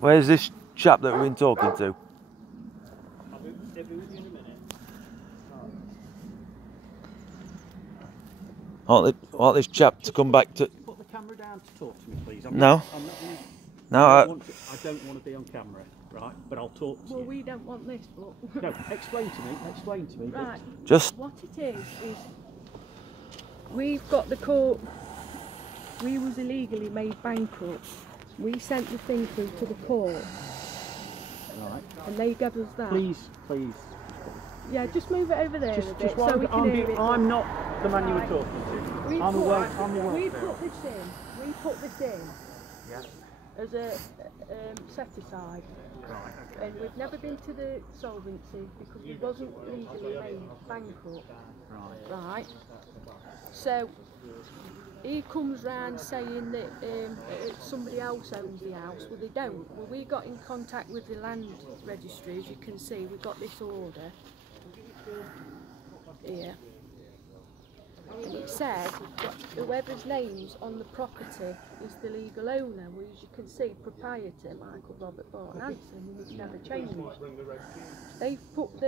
Where's this chap that we've been talking to? I'll be with you in a minute. I want this chap to come back to... Put the camera down to talk to me, please. No. I don't want to be on camera, right? But I'll talk to you. Well, we don't want this, but... No, explain to me. Right. Just... What it is we've got the court... We was illegally made bankrupt. We sent the thing through to the court. Right. And they gave us that. Please. Yeah, just move it over there a bit while so we can hear it. I'm not the man you were talking to. We I'm put aware. this in Yeah. as a set aside. Right. And we've never been to the solvency because we wasn't legally made bankrupt. Right. So he comes round saying that somebody else owns the house. Well, they don't. Well, we got in contact with the land registry, as you can see. We got this order here, and it said whoever's name's on the property is the legal owner. Well, as you can see, proprietor Michael Robert Barton-Hanson, and it's never changed. They've put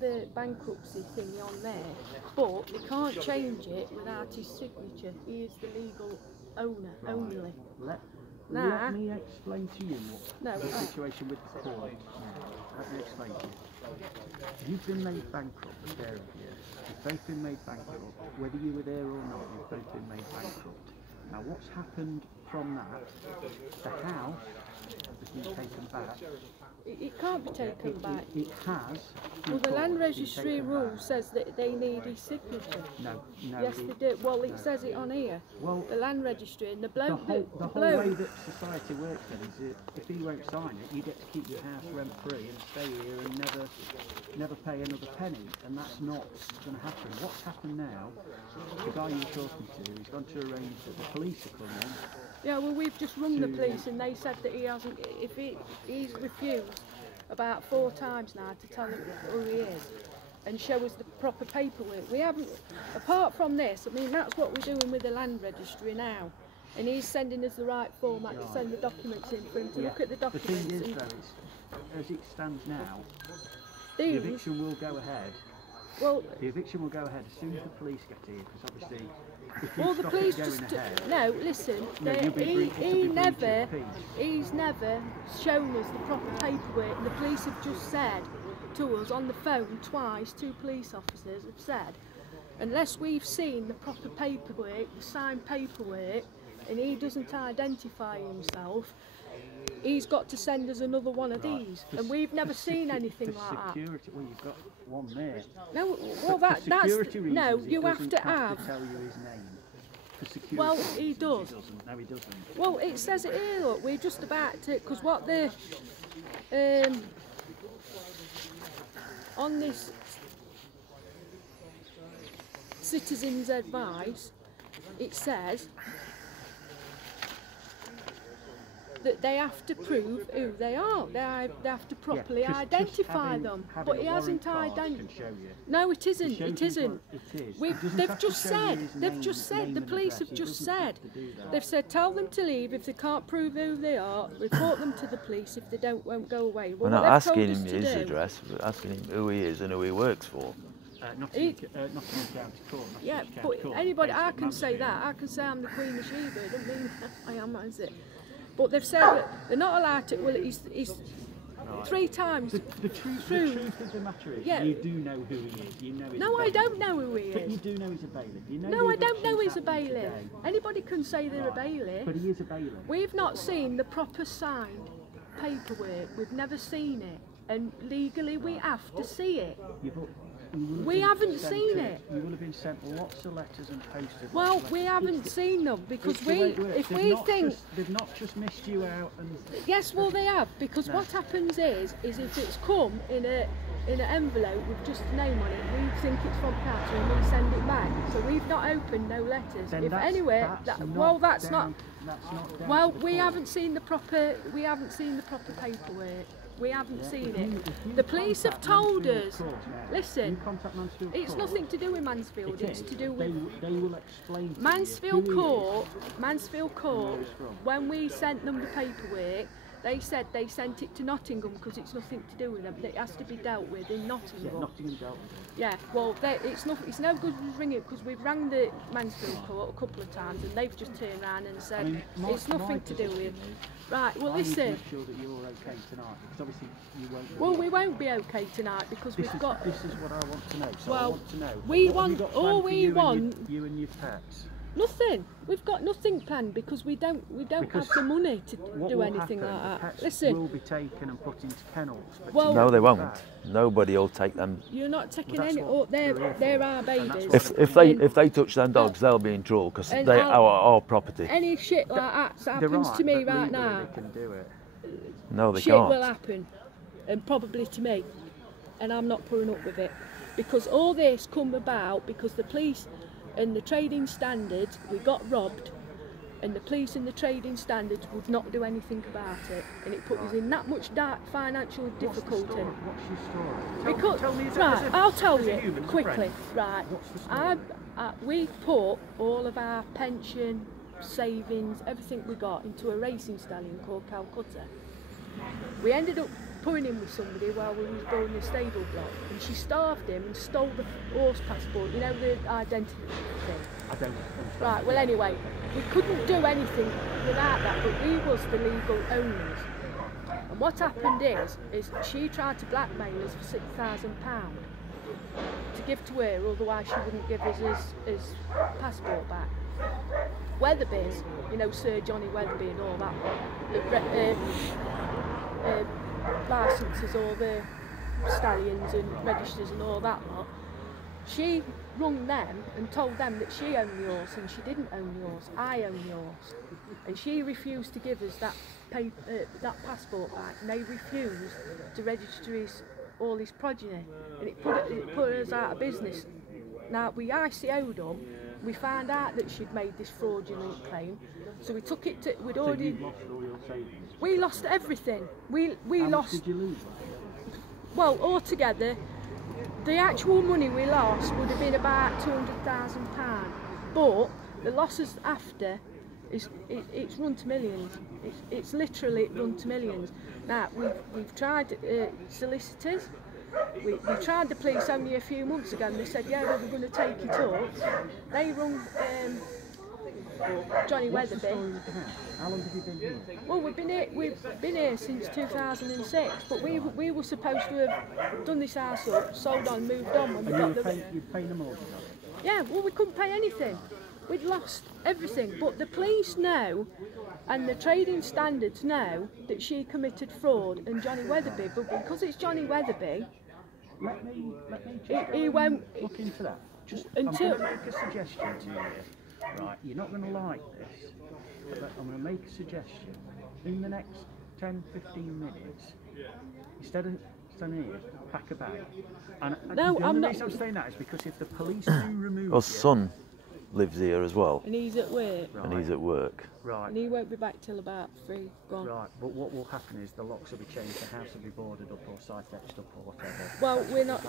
the bankruptcy thing on there, but they can't change it without his signature. He is the legal owner only. Let me explain to you the situation with the court. Let me explain to you. You've been made bankrupt, the pair of you. You've both been made bankrupt. Whether you were there or not, you've both been made bankrupt. Now what's happened from that, the house has been taken back. It can't be taken back. It has. Well, the land registry rule says that they need his signature. No. Yes, they do. Well, it says it on here. Well, the land registry and the bloke. The whole way that society works then is that if he won't sign it, you get to keep your house rent free and stay here and never pay another penny, and that's not going to happen. What's happened now? The guy you're talking to, he's gone to arrange that the police are coming. Yeah, well, we've just rung the police and they said that he hasn't. He's refused about 4 times now to tell them who he is and show us the proper paperwork. We haven't, apart from this. I mean, that's what we're doing with the land registry now, and he's sending us the right format to send the documents in for him to look at the documents. The thing is, though, as it stands now, the eviction will go ahead. Well, the eviction will go ahead as soon as the police get here, because obviously, if you well, stop the police it going just ahead, no. Listen, he's never shown us the proper paperwork. And the police have just said to us on the phone twice. 2 police officers have said, unless we've seen the proper paperwork, the signed paperwork, and he doesn't identify himself, he's got to send us another one of these, and we've never seen anything like that. Well, you've got one there. No, well that's no. You have to have. Tell you his name. For security well, reasons, he does. No, he doesn't. Well, it says it here. Look, we're just about to, because what the on this citizens' advice, it says that they have to prove who they are. They have to properly identify them. But he hasn't identified. No, it isn't. It isn't. They've just said. They've just said. The police have just said. They've said tell them to leave if they can't prove who they are. Report them to the police if they don't. Won't go away. Well, we're not asking him his address. We're asking him who he is and who he works for. Nottingham County Court. Yeah, but anybody, I can say that. I can say I'm the Queen of Sheba. It doesn't mean I am, is it? But they've said that they're not allowed to. Well, he's 3 times. The truth of the matter is, you do know who he is. You know. No, I don't know who he is. But you do know he's a bailiff. You know. No, I don't know he's a bailiff. Anybody can say they're a bailiff. But he is a bailiff. We've not seen the proper signed paperwork. We've never seen it, and legally we have to see it. We haven't seen it. You will have been sent lots of letters and posters. Well, we haven't seen them because if we think they've not just missed you out. And yes, well they have, because what happens is if it's come in an envelope with just a name on it, we think it's from council and we send it back. So we've not opened no letters. Then if anywhere, well, we haven't seen the proper paperwork. We haven't seen it. The police have told us. Listen, it's nothing to do with Mansfield. It's to do with they will explain Mansfield Court. Mansfield Court. When we sent them the paperwork, they said they sent it to Nottingham because it's nothing to do with them. It has to be dealt with in Nottingham. Yeah, Nottingham dealt with it. Yeah, well, it's no good ringing it because we've rang the Mansfield Court a couple of times and they've just turned around and said it's nothing to do with. Right, well, listen. I need to make sure that you're okay tonight because obviously you won't. Well, we won't be okay tonight because we've got. This is what I want to know. So well, I want to know. We want all we want. You and your pets. Nothing. We've got nothing planned because we don't have the money to do anything like that. Pets Listen. will be taken and put into kennels. Well, no, they won't. Nobody will take them. You're not taking any. Oh, they're our babies. If they touch them dogs, they'll be in trouble because they are our property. Any shit like that happens to me right now. They can do it. No, they shit can't. will happen, and probably to me, and I'm not putting up with it because all this come about because the police and the trading standards, we got robbed, and the police and the trading standards would not do anything about it, and it put us in that much dark financial difficulty. What's your story? Because, tell me right, I'll tell you quickly. Friend. Right, we put all of our pension, savings, everything we got into a racing stallion called Calcutta. We ended up putting him with somebody while we was building a stable block, and she starved him and stole the horse passport, you know, the identity thing. I don't understand. Right, well anyway, we couldn't do anything without that, but we was the legal owners. And what happened is she tried to blackmail us for £6,000 to give to her, otherwise she wouldn't give us his passport back. Weatherbys, you know, Sir Johnny Weatherby and all that, licenses all the stallions and registers and all that lot. She rung them and told them that she owned the horse, and she didn't own the horse. I own the horse, and she refused to give us that that passport back, and they refused to register all his progeny, and it put us out of business. Now we ICO'd them. We found out that she'd made this fraudulent claim, so we took it to. We'd already. So you lost all your savings? We lost everything. We How lost. much did you lose? Well, altogether, the actual money we lost would have been about £200,000, but the losses after it's run to millions. It's literally run to millions. Now we've tried solicitors. We tried the police only a few months ago, and they said, yeah, well, we're going to take it up. They rung Johnny Weatherby. How long have you been here? Well, we've been here since 2006, but we were supposed to have done this house up, sold on, moved on when we got the. You paid the mortgage on it? Yeah, well, we couldn't pay anything. We'd lost everything, but the police know, and the trading standards know that she committed fraud and Johnny Weatherby. But because it's Johnny Weatherby, let me he won't look into that. Just until. I'm going to make a suggestion to you here. Right, you're not going to like this, but I'm going to make a suggestion. In the next 10-15 minutes, instead of standing here, pack a bag. And no, the I'm only not. reason I'm saying that is because if the police do remove Our son lives here as well, And he's at work. Right. and he's at work. Right. And he won't be back till about 3. Gone. Right, but what will happen is the locks will be changed, the house will be boarded up or site-etched up or whatever. Well, we're not.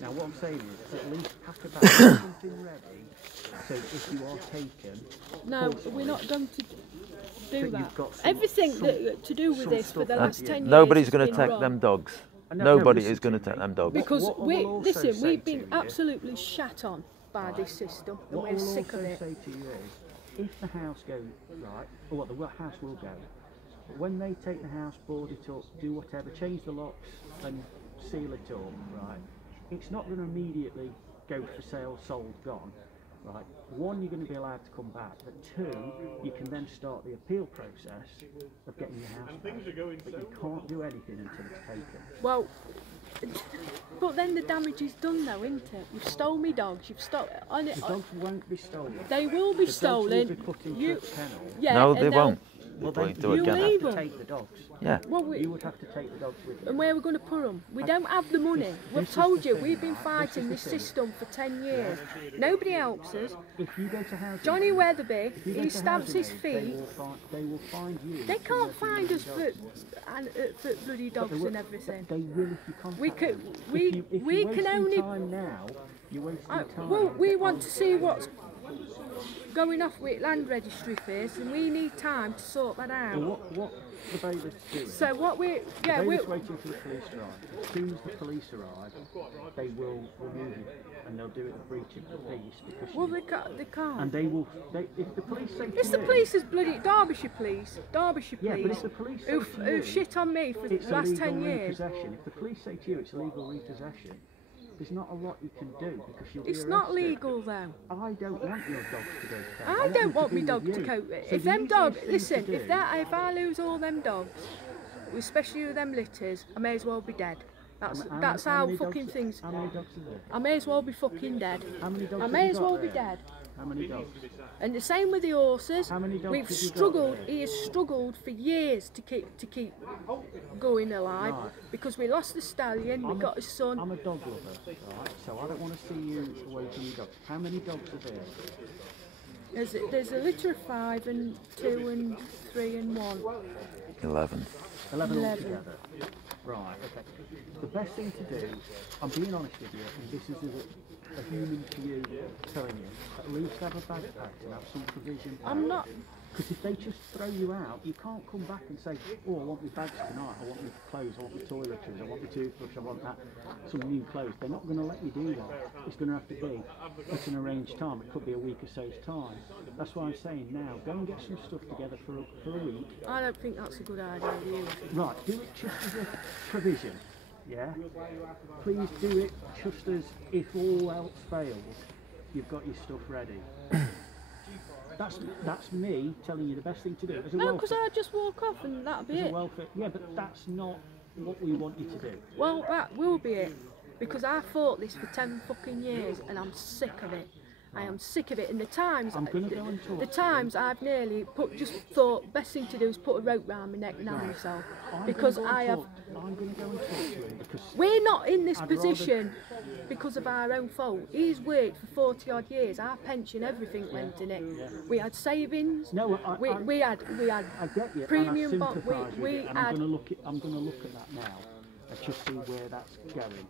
Now what I'm saying is, at least pack a bag, something ready, so if you are taken... No, we're not going to do that. You've got Everything to do with this for the last 10 years. Nobody's going to has been take wrong. them dogs. No, Nobody listen is going to to take me. them dogs. Because What I will also say we've to been you- absolutely shat on by this system, and What we're I will sick of also it. say to you is, if the house goes right, or what the house will go, but when they take the house, board it up, do whatever, change the locks and seal it up, right, it's not going to immediately go for sale, sold, gone, right. One, you're going to be allowed to come back, but two, you can then start the appeal process of getting your house back, but you can't do anything until it's taken. Well, but then the damage is done though, isn't it? You've stole me dogs, you've stolen... The dogs won't be stolen. They will be The stolen. dogs will be put into a kennel. Yeah, No, and they won't. They're going to You again. leave to them. take the dogs. Yeah. Well, You would have to take the dogs with you. and where are we going to put them? We don't have the money. We've told you, we've been fighting this system for 10 years. Nobody helps us. If you go to housing, Johnny Weatherby, if you go he to stamps housing his aid, feet. They will find you. They can't for find us dogs. for bloody dogs and everything. They will if you contact We could, them. we If you're can wasting only. time now. You're wasting time. Well, we want to see what's going off with land registry first, and we need time to sort that out. Well, what the bailiff's doing? So what we, The yeah, we. bailiff's waiting for the police to arrive. As soon as the police arrive, they will remove you, and they'll do it a breach of the peace because. Well, they can't. They can't. And they will. If the police say to It's the you, police's bloody Derbyshire police. Yeah, but if the police say to who you, shit on me for the it's last illegal 10 years. repossession. If the police say to you it's illegal repossession, there's not a lot you can do because you'll be It's not arrested. legal though. I don't want your dogs to go to court. I don't want them my to dog be to with you. cope. So If the them easiest dogs, thing to listen, do- if I lose all them dogs, especially with them litters, I may as well be dead. That's how many fucking dogs- things. How many dogs are there? I may as well be fucking dead. How many dogs I have may you as got well be there? dead. How many dogs? And the same with the horses. How many dogs We've have you got struggled. there? He has struggled for years to keep going alive Right. because we lost the stallion. We got his son. I'm a dog lover, right? So I don't want to see you away from your dogs. How many dogs are there? There's a litter of 5 and 2 and 3 and 1. 11. 11 11. altogether. Right, okay. The best thing to do, I'm being honest with you, and this is a human to you telling you, at least have a bag packed and have some provision. I'm not. Because if they just throw you out, you can't come back and say, oh, I want my bags tonight, I want my clothes, I want my toiletries, I want my toothbrush, I want that, some new clothes. They're not going to let you do that. It's going to have to be at an arranged time. It could be a week or so's time. That's why I'm saying now, go and get some stuff together for a week. I don't think that's a good idea, do you? Right, do it just as a provision, yeah? Please do it just as if all else fails, you've got your stuff ready. That's me telling you the best thing to do. As a No, because welfare, I just walk off and that'll be as a it. welfare, yeah, but that's not what we want you to do. Well, that will be it. Because I fought this for 10 fucking years and I'm sick of it. I am sick of it. And the times, I'm gonna go and talk the to times I've nearly just thought best thing to do is put a rope round my neck and hang myself. Because I have. I'm going to go and talk to him because We're not in this I'd position because of our own fault. He's worked for 40 odd years. Our pension, everything went in it. We had savings. No, we had I get you. premium and I box. sympathise with We you, and had. I'm going to look at that now and just see where that's going.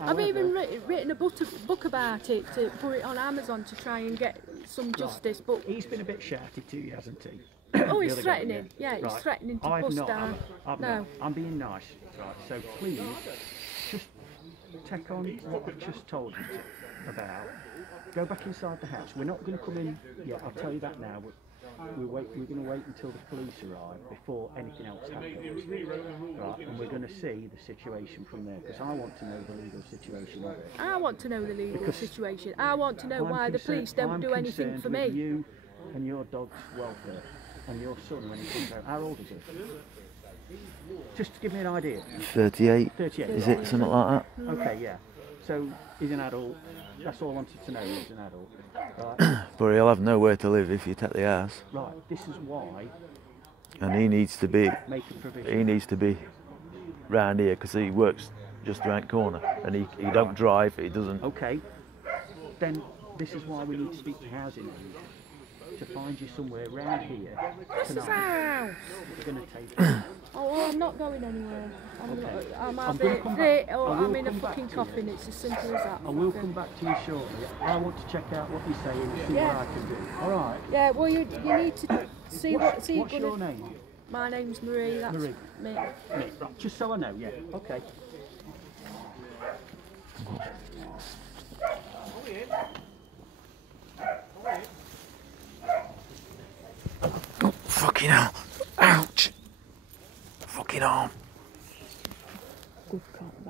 I've even written a book about it to put it on Amazon to try and get some justice. But He's been a bit shouty to you, hasn't he? oh, he's The other guy, threatening. Yeah, he's Right. threatening to I've bust not, down. I've No. not. I'm being nice. Right. So please, just take on what I've just told you about. Go back inside the house. We're not going to come in yet. I'll tell you that now. We're going to wait until the police arrive before anything else happens. Right. And we're going to see the situation from there because I want to know the legal situation of it. I want to know the legal situation. I want to know I'm why the concerned- police don't I'm do anything concerned for with me. You and your dog's welfare and your son when he comes out. How old is he? Just to give me an idea. 38. 38. Is it something like that? Okay, yeah. So he's an adult. That's all I wanted to know. He's an adult. Right. But he'll have nowhere to live if you take the house. Right. This is why. And he needs to be. Make a provision. He needs to be round here because he works just around the corner, and he don't drive. He doesn't. Okay. Then this is why we need to speak to housing to find you somewhere round here. This is our Tonight. house. We're going to take you. Oh, well, I'm not going anywhere. I'm I'm gonna come back. I will I'm in a come back fucking to you. coffin. It's as simple as that. I will come back to you shortly. I want to check out what you're saying and see Yeah. what I can do. All right. Yeah, well, you need to see What's you're your gonna. name? My name's Marie. That's Marie. me. Nick, right. Just so I know. Yeah. Okay. Oh, fucking hell. Ouch. Fucking arm. Good cat.